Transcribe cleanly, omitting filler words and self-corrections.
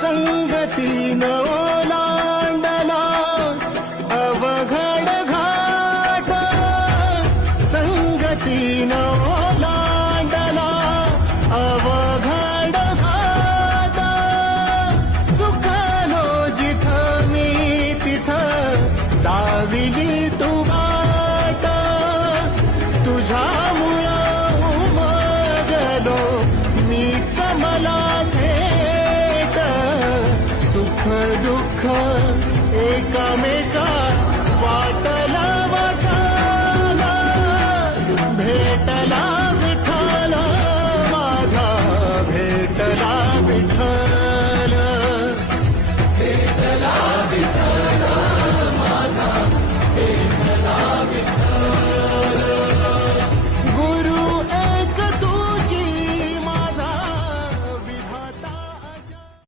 संगतीनं ओलांडला अवघड घाट, संगतीनं ओलांडला अवघड घाट. चुकलो जिथं मी तिथं दाविली तू वाट, तुझ्यामुळं उमगलो मीच मला थेट. सुख दुःख एकामेका